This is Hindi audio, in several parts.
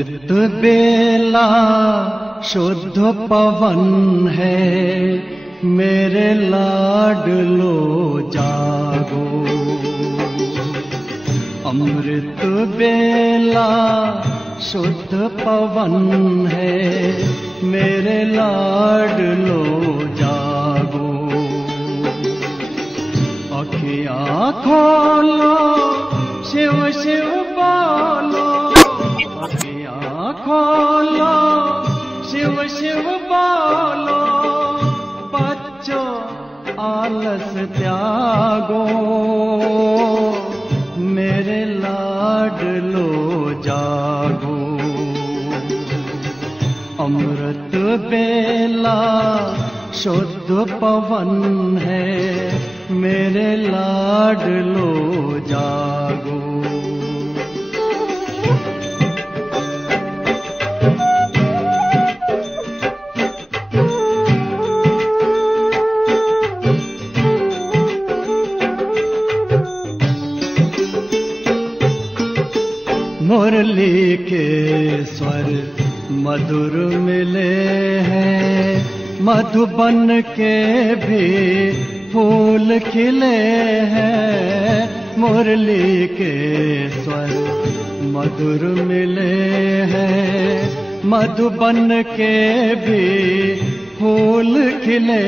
अमृत बेला शुद्ध पवन है, मेरे लाडलो जागो। अमृत बेला शुद्ध पवन है, मेरे लाडलो जागो। अखियाँ खोलो, शिव शिव बोलो, अखियाँ खोलो, शिव शिव बोलो। बच्चों आलस त्यागो, मेरे लाडलो जागो। अमृत बेला शुद्ध पवन है, मेरे लाडलो जागो। मुरली के स्वर मधुर मिले हैं, मधुबन के भी फूल खिले हैं। मुरली के स्वर मधुर मिले हैं, मधुबन के भी फूल खिले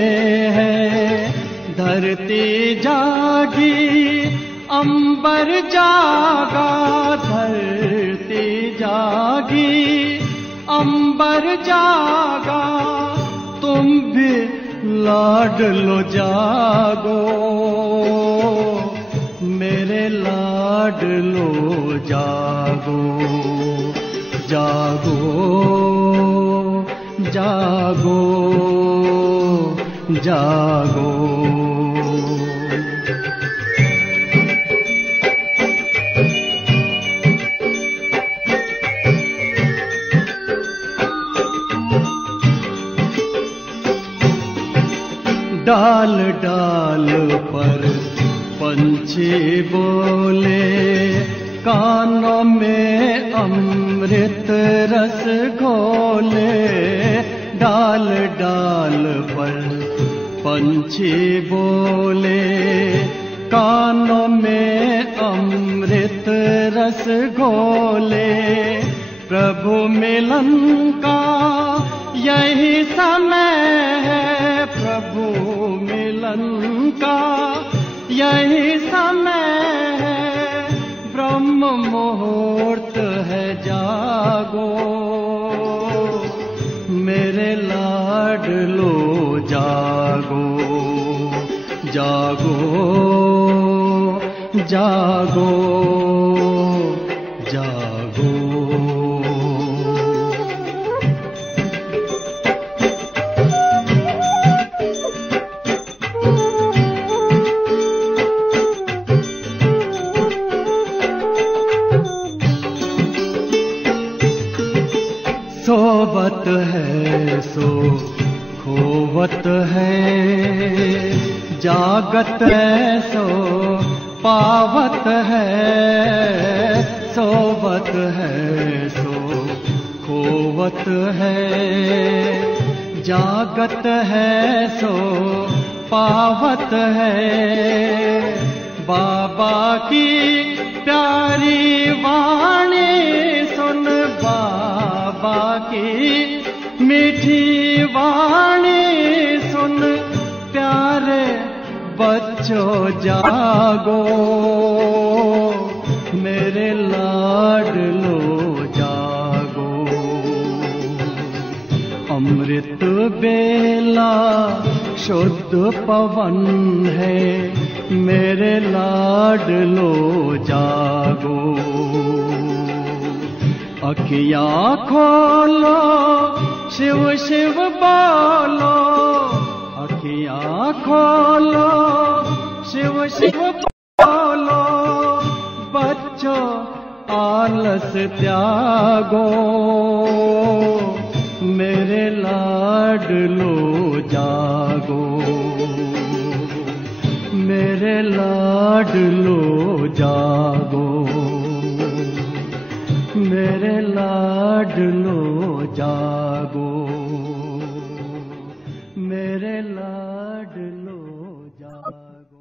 हैं। धरती जागी, अंबर जागा, धरती जागी, अंबर जागा। तुम भी लाडलो जागो, मेरे लाडलो जागो। जागो जागो जागो। डाल डाल पर पंछी बोले, कानों में अमृत रस घोले। डाल डाल पर पंछी बोले, कानों में अमृत रस घोले। प्रभु मिलन का यही समय है, प्रभु मिलन का यही समय है। ब्रह्म मुहूर्त है, जागो, मेरे लाडलो जागो। जागो जागो जागो। सोवत है सो खोवत है, जागत है सो पावत है। सोवत है सो खोवत है, जागत है सो पावत है। बाबा की प्यारी वाणी सुन, बाबा की मीठी वाणी सुन। प्यारे बच्चों जागो, मेरे लाडलो जागो। अमृत बेला शुद्ध पवन है, मेरे लाडलो जागो। अखियाँ खोलो, शिव शिव बोलो, अखियाँ खोलो, शिव शिव बोलो। बच्चों आलस त्यागो, मेरे लाडलो जागो। मेरे लाडलो जागो, मेरे लाडलो जागो, मेरे लाडलो जागो।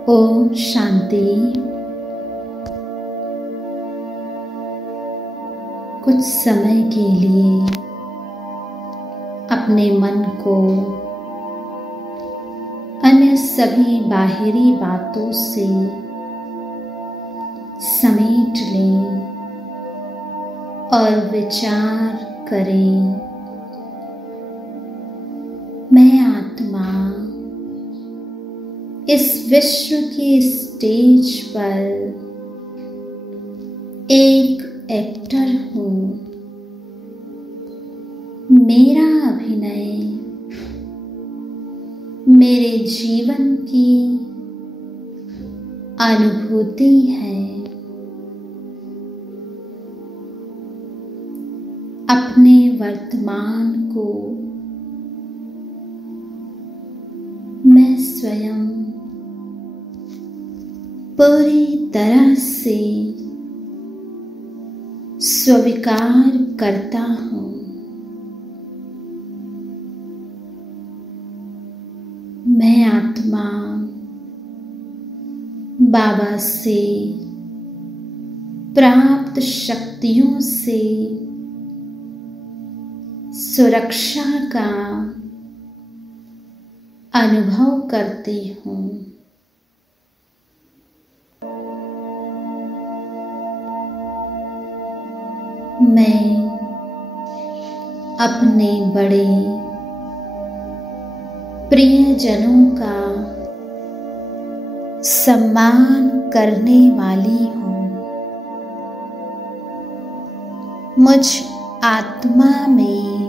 ओम शांति। कुछ समय के लिए अपने मन को अन्य सभी बाहरी बातों से समेट लें और विचार करें, मैं आत्मा इस विश्व के स्टेज पर एक एक्टर हूँ। मेरा अभिनय मेरे जीवन की अनुभूति है। अपने वर्तमान को मैं स्वयं पूरी तरह से स्वीकार करता हूँ। मैं आत्मा बाबा से प्राप्त शक्तियों से सुरक्षा का अनुभव करती हूँ। मैं अपने बड़े प्रियजनों का सम्मान करने वाली हूँ। मुझ आत्मा में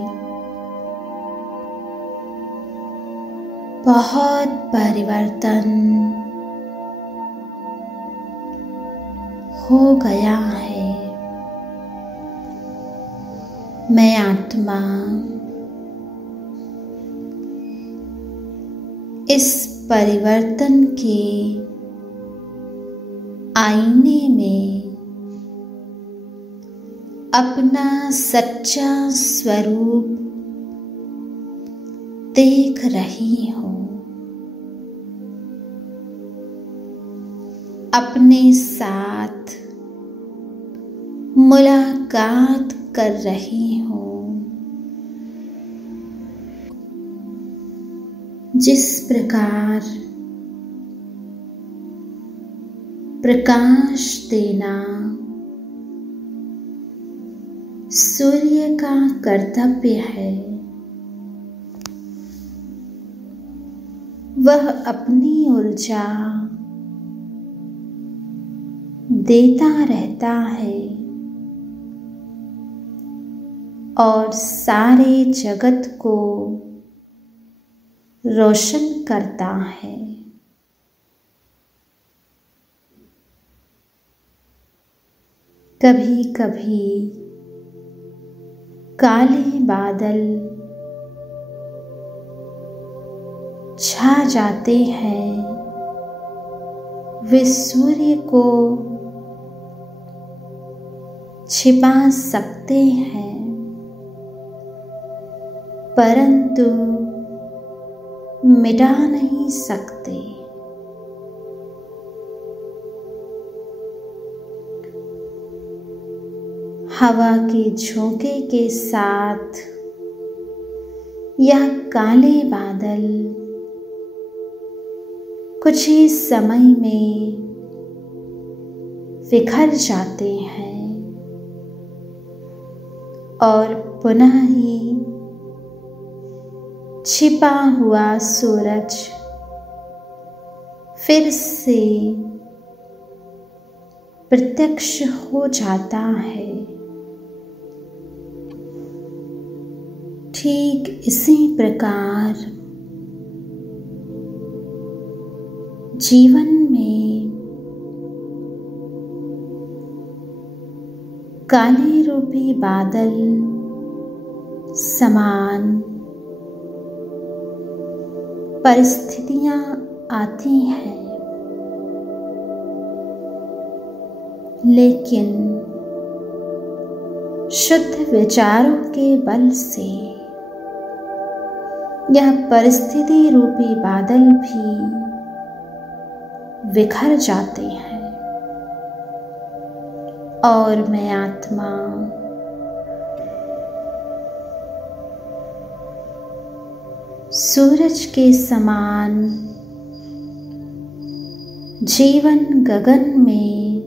बहुत परिवर्तन हो गया है। मैं आत्मा इस परिवर्तन के आईने में अपना सच्चा स्वरूप देख रही हूँ। अपने साथ मुलाकात कर रही हूँ। जिस प्रकार प्रकाश देना सूर्य का कर्तव्य है, वह अपनी ऊर्जा देता रहता है और सारे जगत को रोशन करता है। कभी कभी काले बादल छा जाते हैं, वे सूर्य को छिपा सकते हैं, परंतु मिटा नहीं सकते। हवा के झोंके के साथ यह काले बादल कुछ ही समय में बिखर जाते हैं और पुनः ही छिपा हुआ सूरज फिर से प्रत्यक्ष हो जाता है। ठीक इसी प्रकार जीवन में काले रूपी बादल समान परिस्थितियां आती हैं, लेकिन शुद्ध विचारों के बल से यह परिस्थिति रूपी बादल भी बिखर जाते हैं और मैं आत्मा सूरज के समान जीवन गगन में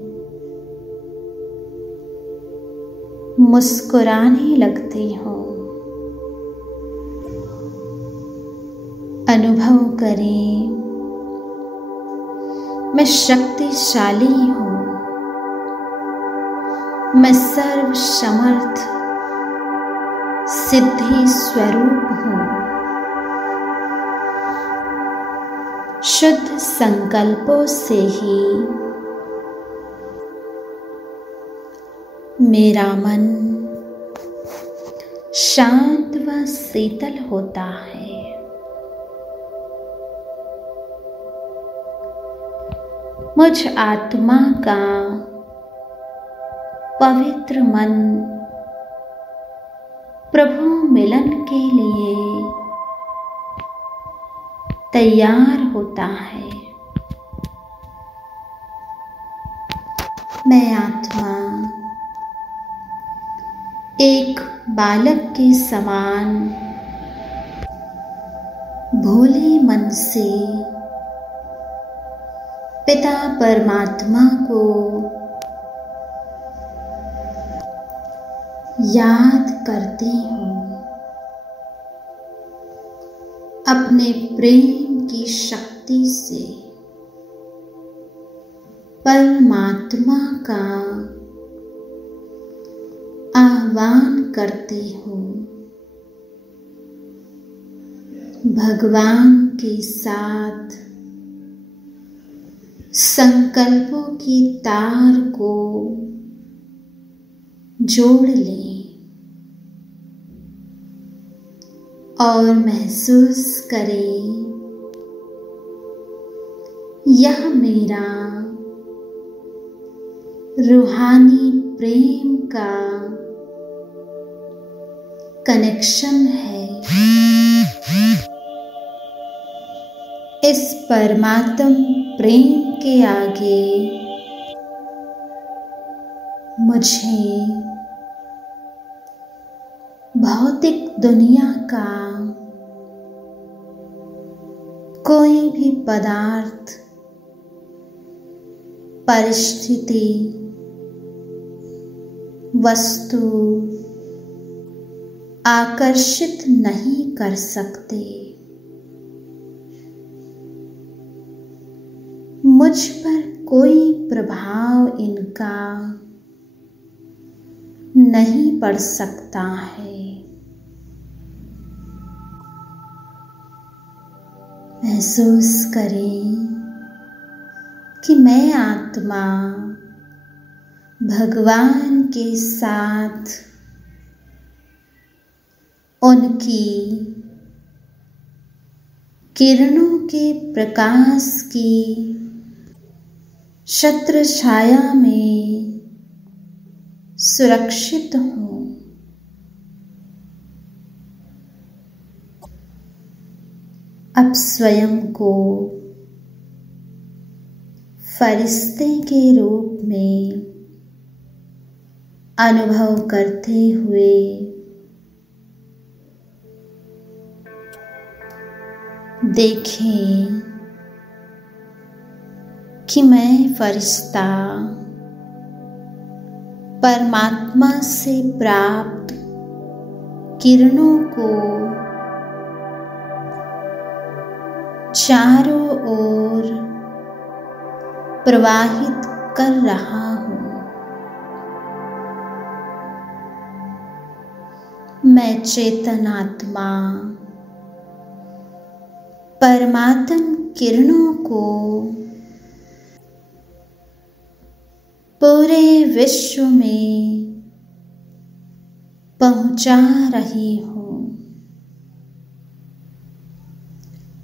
मुस्कुराने लगती हूँ। अनुभव करें, मैं शक्तिशाली हूँ, मैं सर्वसमर्थ सिद्धि स्वरूप हूँ। शुद्ध संकल्पों से ही मेरा मन शांत व शीतल होता है। मुझ आत्मा का पवित्र मन प्रभु मिलन के लिए तैयार होता है। मैं आत्मा एक बालक के समान भोले मन से पिता परमात्मा को याद करती हूँ। अपने प्रेम की शक्ति से परमात्मा का आह्वान करती हूँ। भगवान के साथ संकल्पों की तार को जोड़ लें और महसूस करें, यह मेरा रूहानी प्रेम का कनेक्शन है। इस परमात्म प्रेम के आगे मुझे भौतिक दुनिया का कोई भी पदार्थ, परिस्थिति, वस्तु आकर्षित नहीं कर सकते। मुझ पर कोई प्रभाव इनका नहीं पड़ सकता है। महसूस करें कि मैं आत्मा भगवान के साथ उनकी किरणों के प्रकाश की छत्र छाया में सुरक्षित हूँ। अब स्वयं को फरिश्ते के रूप में अनुभव करते हुए देखें कि मैं फरिश्ता परमात्मा से प्राप्त किरणों को चारों ओर प्रवाहित कर रहा हूँ। मैं चेतन आत्मा परमात्म किरणों को पूरे विश्व में पहुंचा रही हूँ।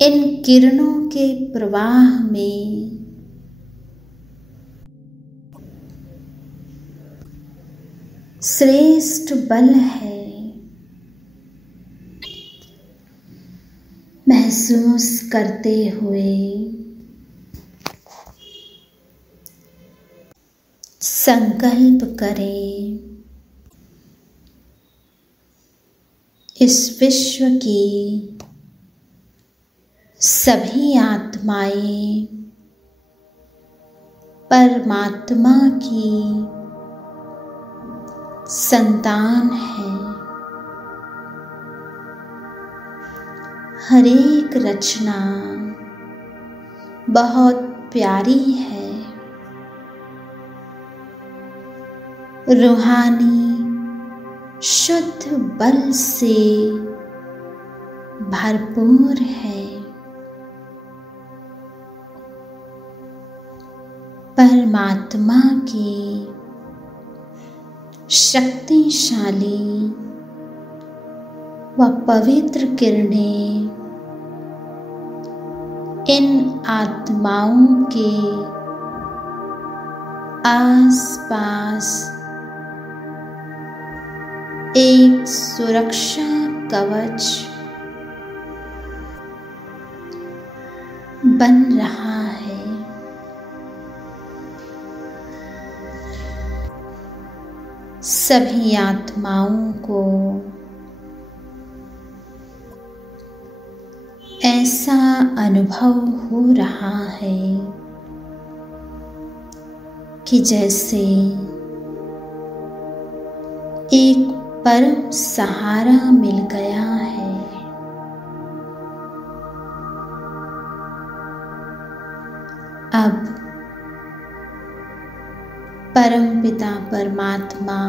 इन किरणों के प्रवाह में श्रेष्ठ बल है। महसूस करते हुए संकल्प करें इस विश्व की सभी आत्माएं परमात्मा की संतान है। हर एक रचना बहुत प्यारी है, रूहानी शुद्ध बल से भरपूर है। परमात्मा की शक्तिशाली व पवित्र किरणें इन आत्माओं के आसपास एक सुरक्षा कवच बन रहा है। सभी आत्माओं को ऐसा अनुभव हो रहा है कि जैसे एक परम सहारा मिल गया है। अब परमपिता परमात्मा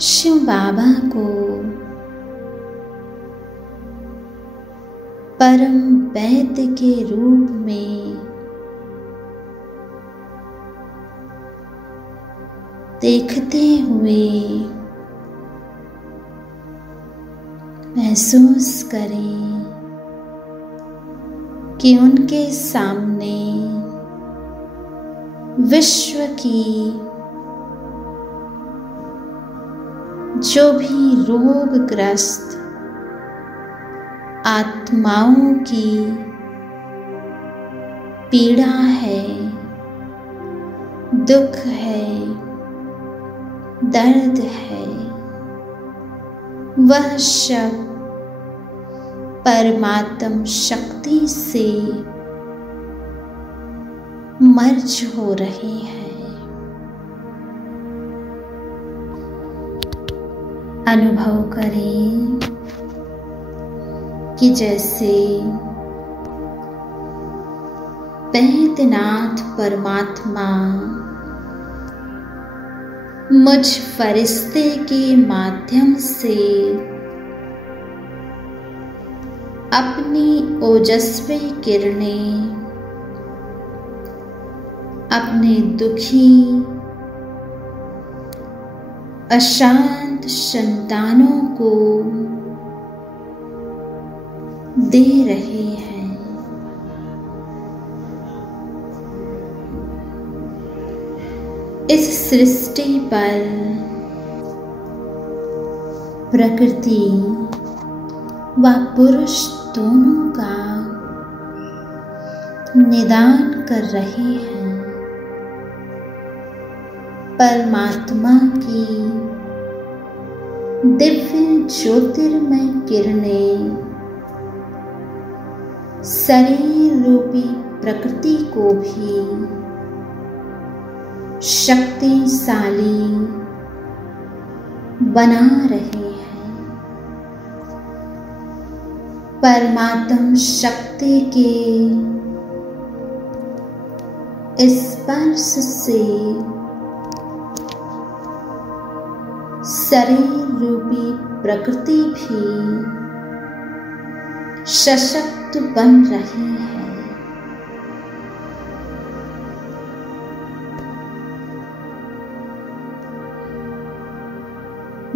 शिव बाबा को परम वैद्य के रूप में देखते हुए महसूस करें कि उनके सामने विश्व की जो भी रोगग्रस्त आत्माओं की पीड़ा है, दुख है, दर्द है, वह सब परमात्म शक्ति से मर्ज हो रही है। अनुभव करें कि जैसे वैद्यनाथ परमात्मा मुझ फरिश्ते के माध्यम से अपनी ओजस्वी किरणें अपने दुखी अशांत संतानों को दे रहे हैं। इस सृष्टि पर प्रकृति व पुरुष दोनों का निदान कर रहे हैं। परमात्मा की दिव्य ज्योतिर्मय किरणें शरीर रूपी प्रकृति को भी शक्तिशाली बना रहे हैं। परमात्म शक्ति के स्पर्श से शरीर रूपी प्रकृति भी सशक्त बन रही है।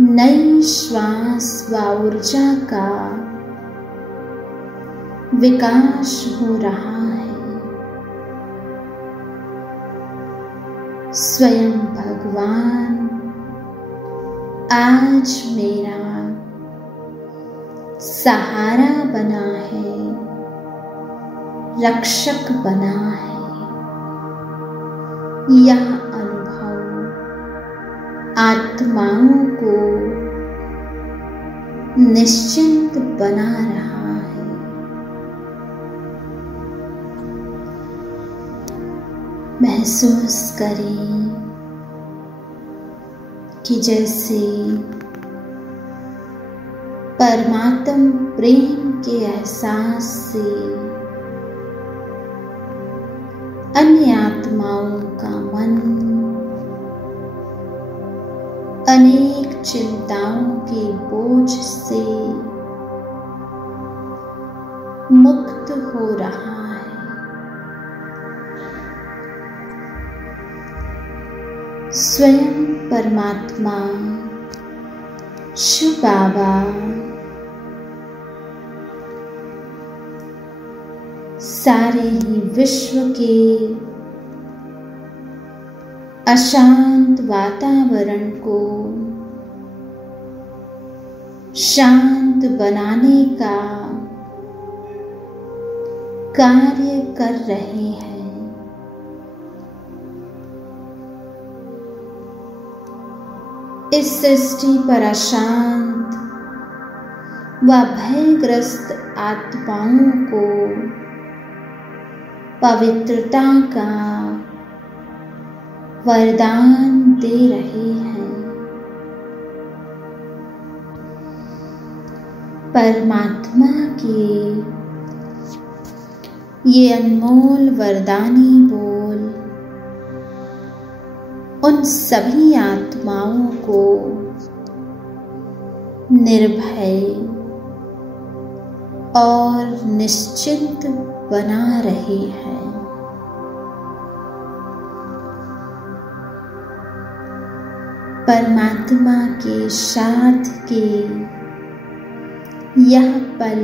नई श्वास व ऊर्जा का विकास हो रहा है। स्वयं भगवान आज मेरा सहारा बना है, रक्षक बना है। यह आत्माओं को निश्चिंत बना रहा है। महसूस करें कि जैसे परमात्म प्रेम के एहसास से अन्य आत्माओं का मन अनेक चिंताओं के बोझ से मुक्त हो रहा है, स्वयं परमात्मा शिव बाबा सारे ही विश्व के अशांत वातावरण को शांत बनाने का कार्य कर रहे हैं। इस सृष्टि पर अशांत व भयग्रस्त आत्माओं को पवित्रता का वरदान दे रहे हैं। परमात्मा के ये अनमोल वरदानी बोल उन सभी आत्माओं को निर्भय और निश्चिंत बना रहे हैं। परमात्मा के साथ के यह पल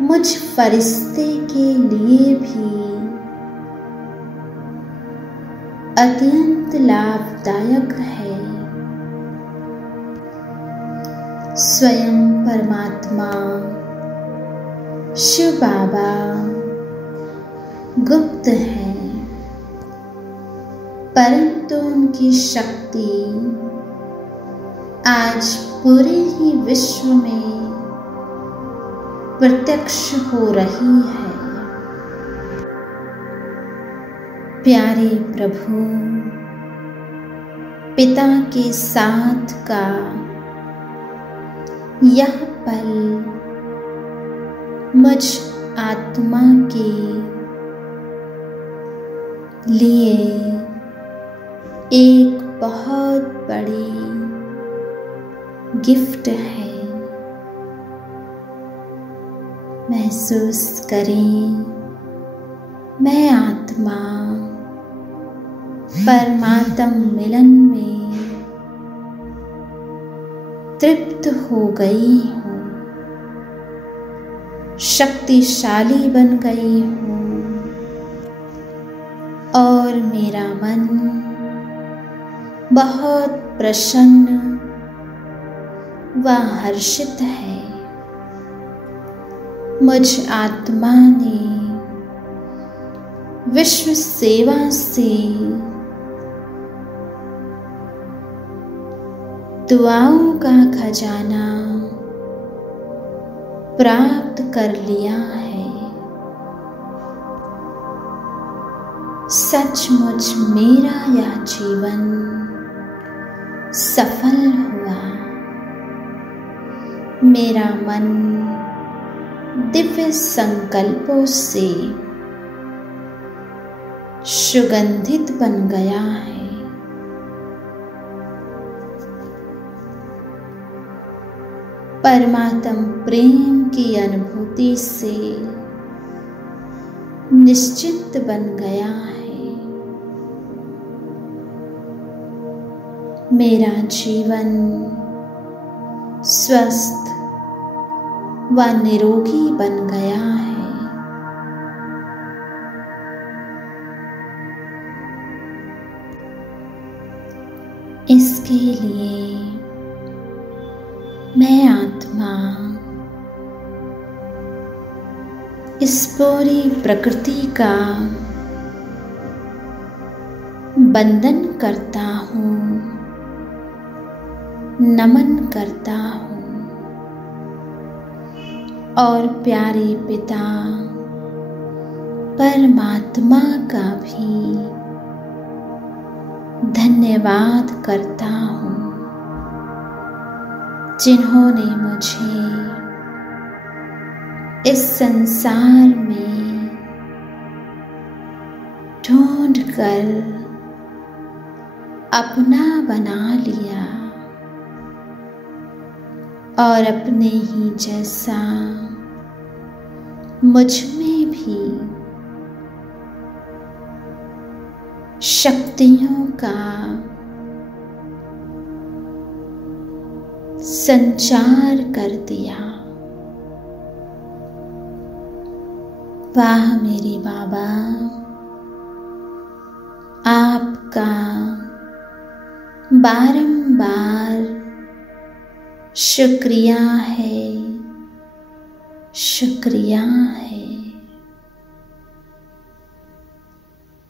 मुझ फरिश्ते के लिए भी अत्यंत लाभदायक है। स्वयं परमात्मा शिव बाबा गुप्त हैं, परंतु उनकी शक्ति आज पूरे ही विश्व में प्रत्यक्ष हो रही है। प्यारे प्रभु, पिता के साथ का यह पल मुझ आत्मा के लिए एक बहुत बड़ी गिफ्ट है। महसूस करें, मैं आत्मा परमात्म मिलन में तृप्त हो गई हूँ, शक्तिशाली बन गई हूँ और मेरा मन बहुत प्रसन्न व हर्षित है। मुझ आत्मा ने विश्व सेवा से दुआओं का खजाना प्राप्त कर लिया है। सचमुच मेरा यह जीवन सफल हुआ। मेरा मन दिव्य संकल्पों से सुगंधित बन गया है। परमात्म प्रेम की अनुभूति से निश्चिंत बन गया है। मेरा जीवन स्वस्थ व निरोगी बन गया है। इसके लिए मैं आत्मा इस पूरी प्रकृति का वंदन करता हूँ। नमन करता हूँ और प्यारे पिता परमात्मा का भी धन्यवाद करता हूँ, जिन्होंने मुझे इस संसार में ढूंढकर अपना बना लिया और अपने ही जैसा मुझ में भी शक्तियों का संचार कर दिया। वाह मेरे बाबा, आपका बारंबार शुक्रिया है, शुक्रिया है।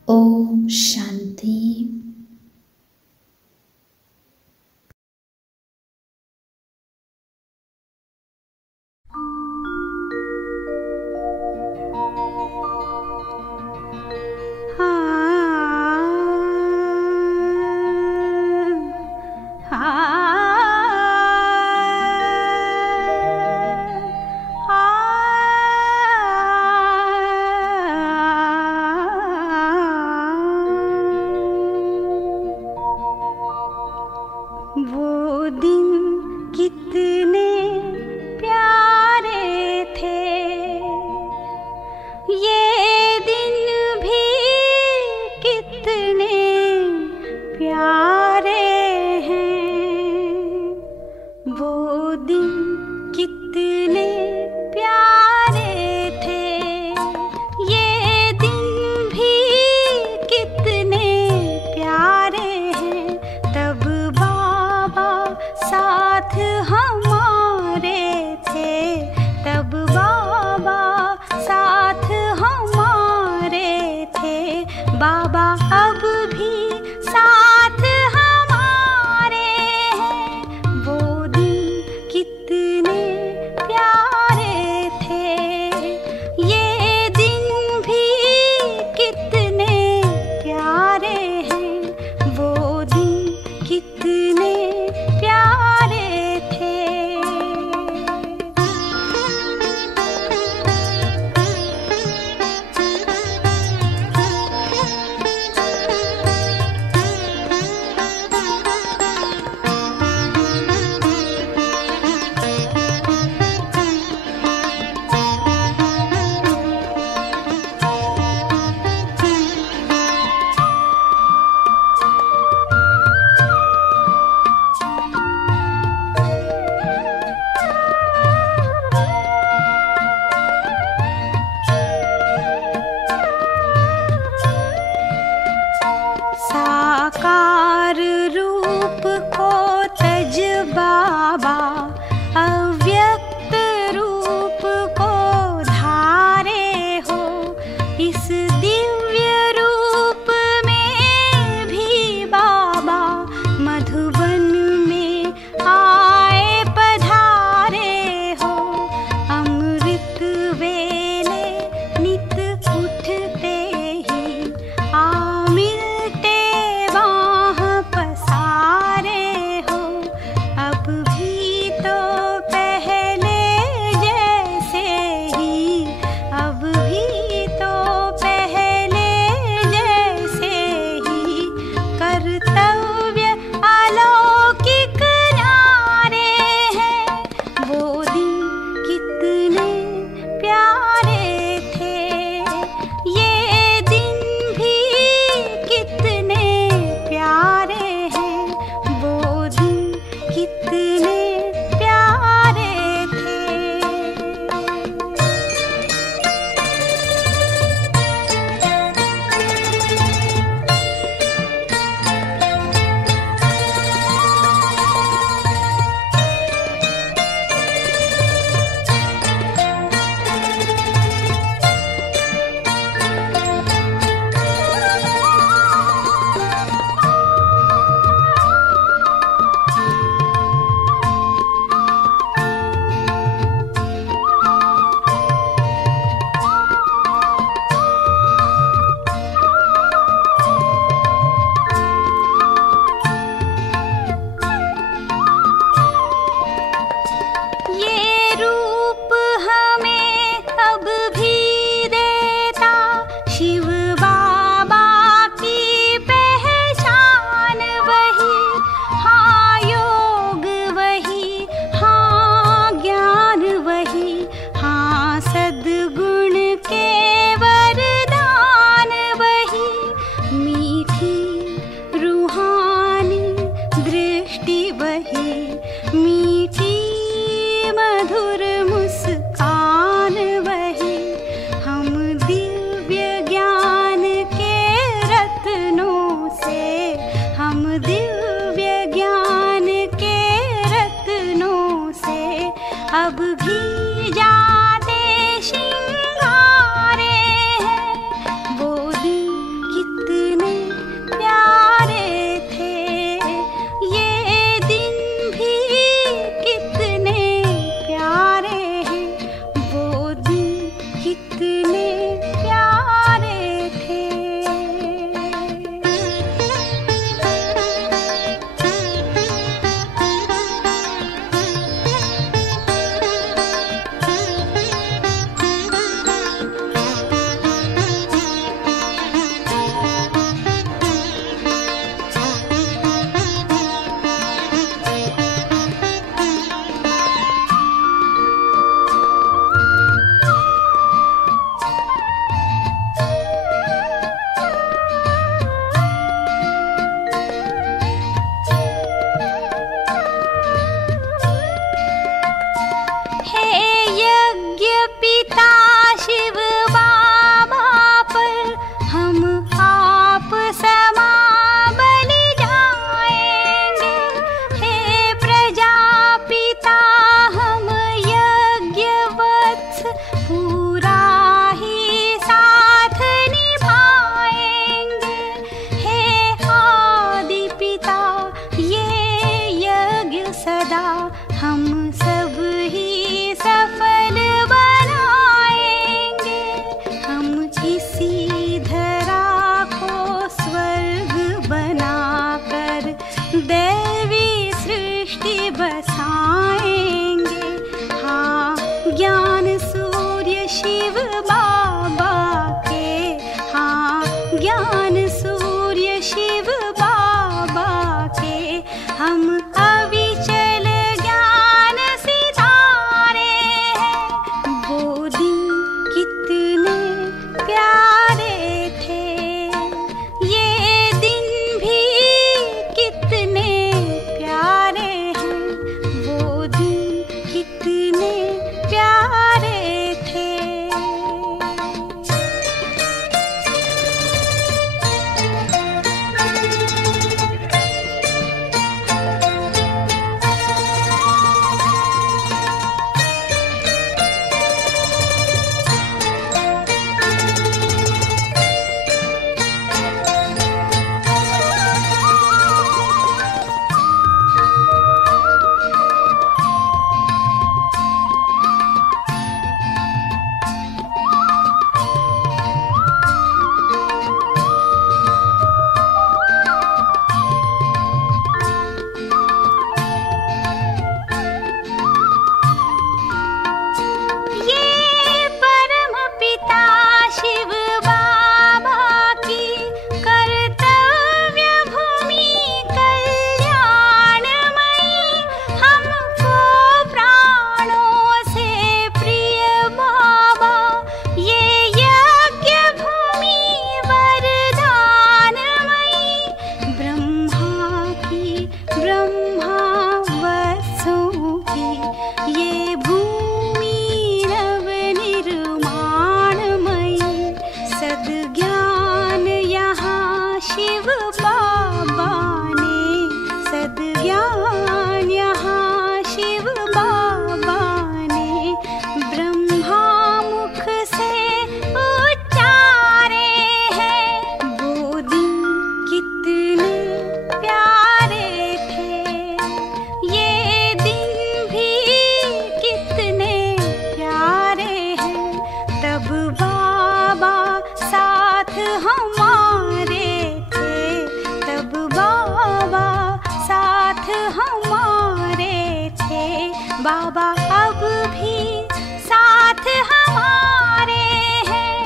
ओम शांति। वो दिन कितने प्यारे थे, ये दिन भी कितने प्यारे हैं। वो दिन कितने प्यारे थे, ये दिन भी कितने प्यारे हैं। तब साथ हमारे सदा हम सब ही सफल बनाएंगे। हम इसी धरा को स्वर्ग बनाकर दैवी सृष्टि बसाएंगे। हाँ, ज्ञान सूर्य शिव बाबा के, हाँ ज्ञान सूर्य शिव बाबा के, हम अविचल ज्ञान सितारे हैं। वो दिन कितने प्यारे थे, ये दिन भी कितने प्यारे हैं। वो दिन कितने प्यारे थे। बाबा अब भी साथ हमारे हैं।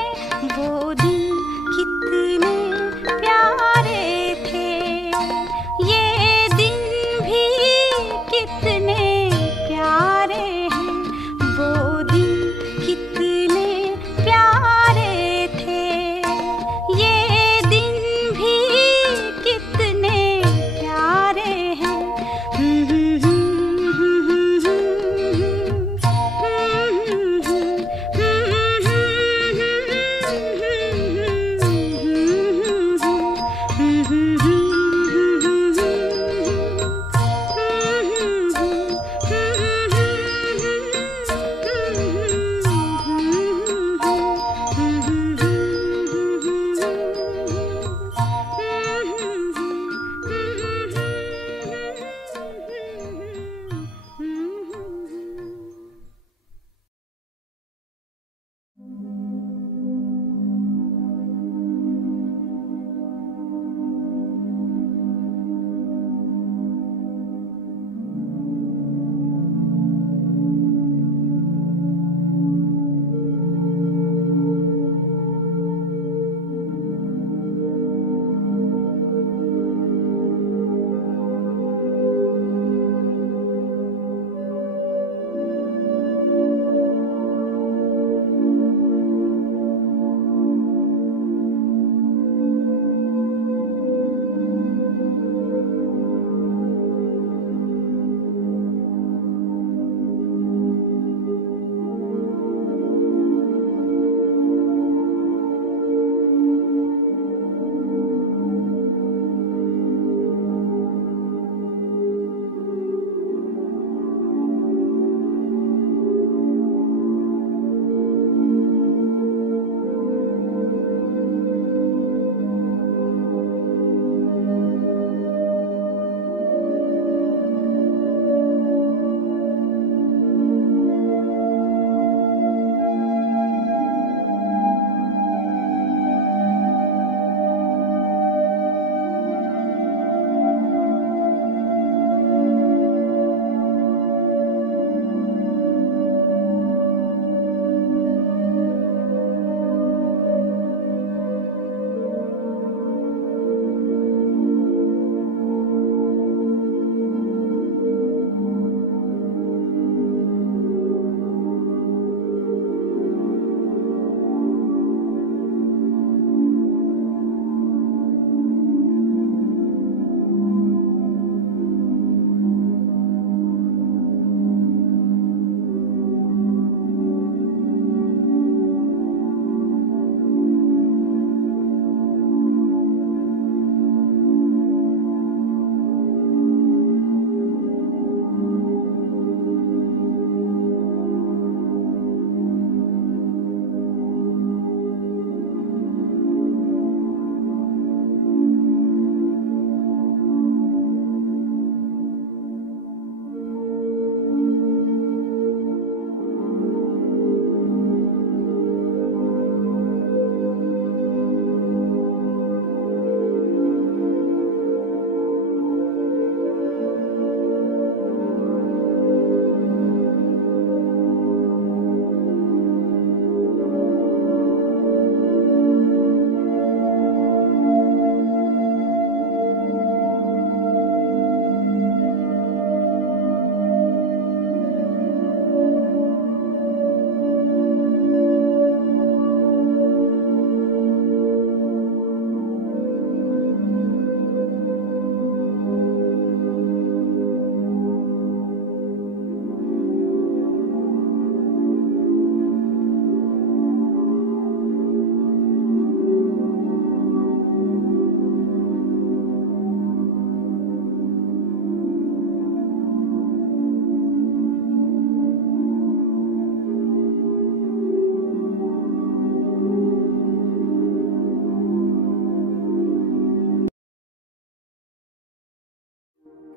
वो दिन कितने प्यारे थे, ये दिन भी कितने प्यारे हैं। वो दिन कितने प्यारे थे, ये दिन भी कितने प्यारे हैं।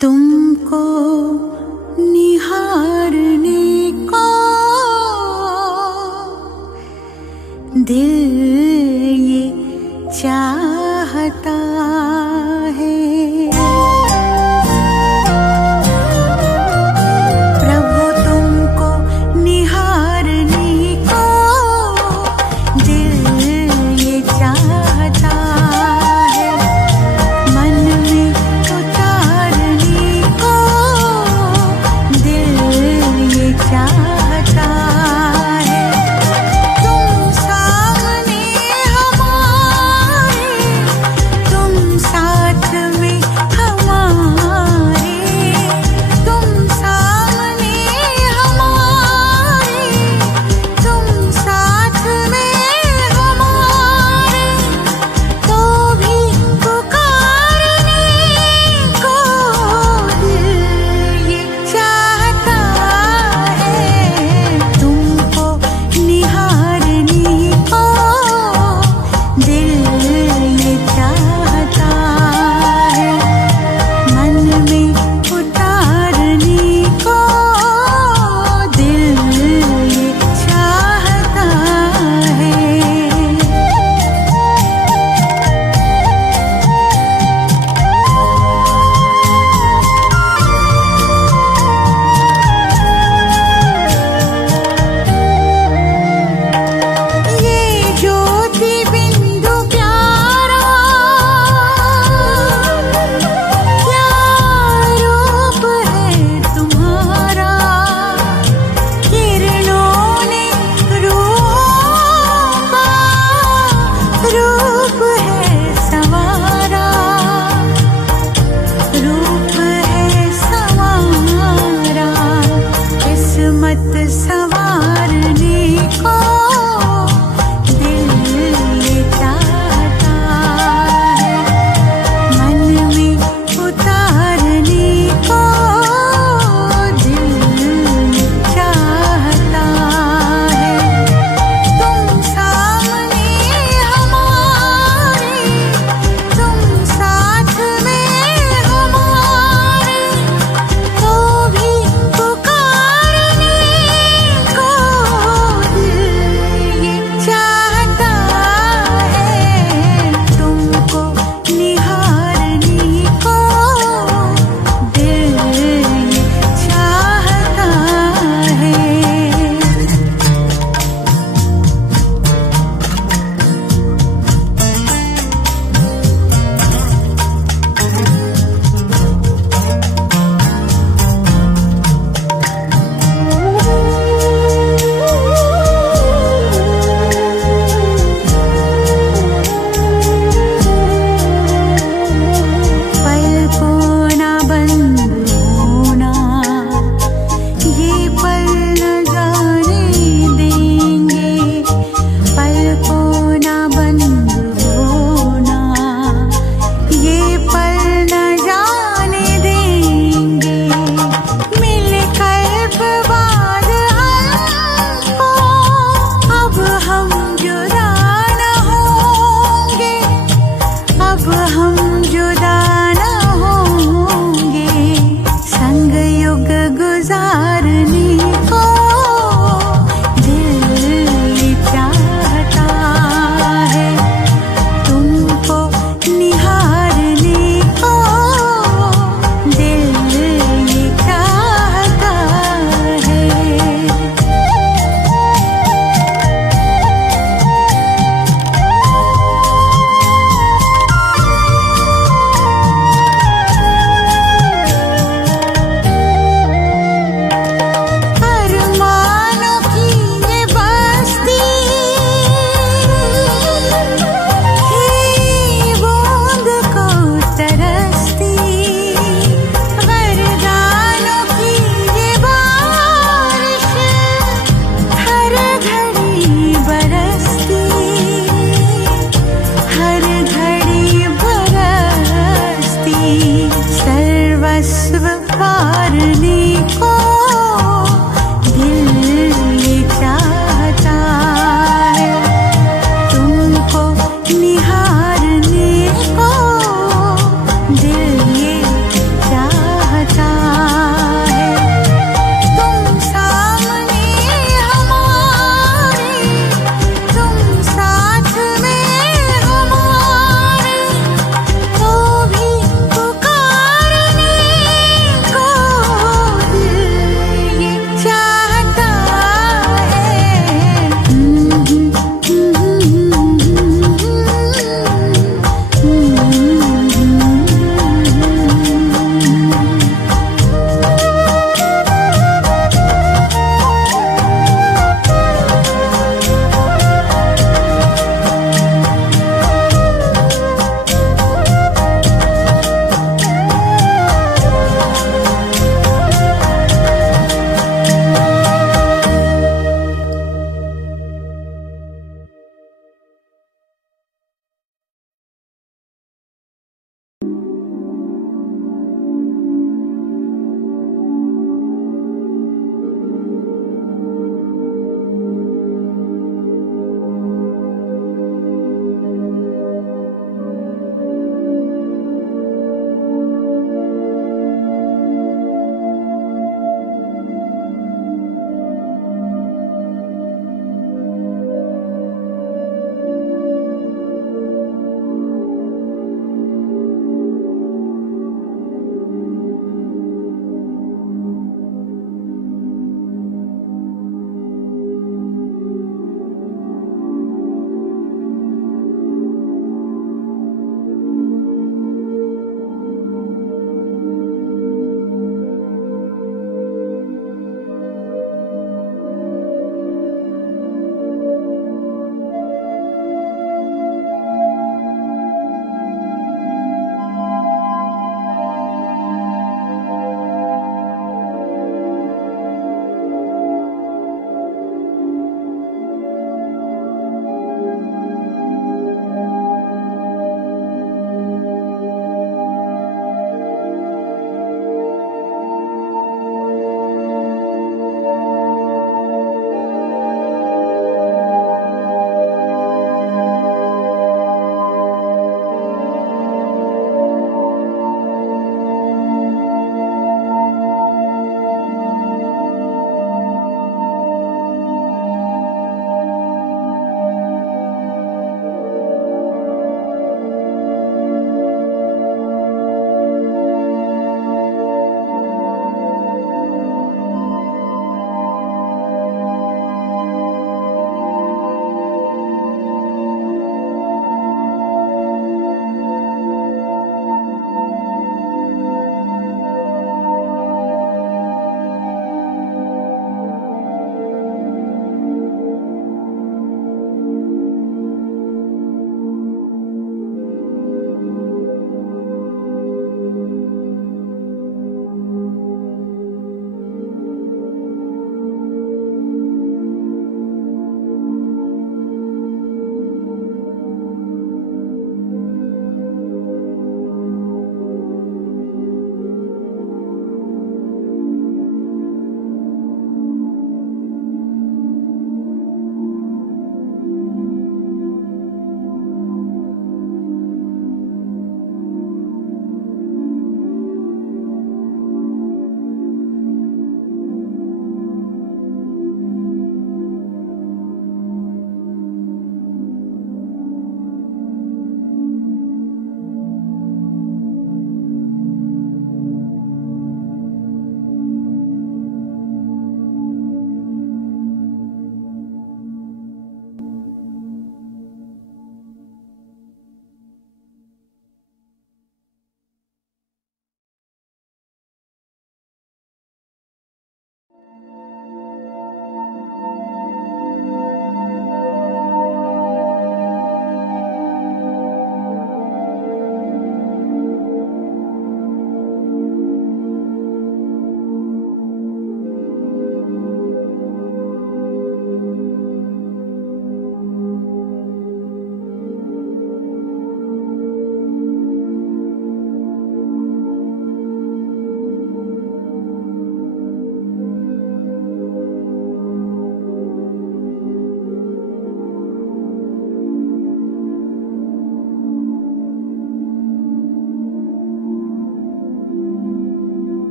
तुमको निहारने को दिल ये चाहता है। प्रभु तुमको निहारने को दिल ये चाहता है। मन में उतारने को दिल ये चाहता है। तुम सामने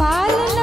पालना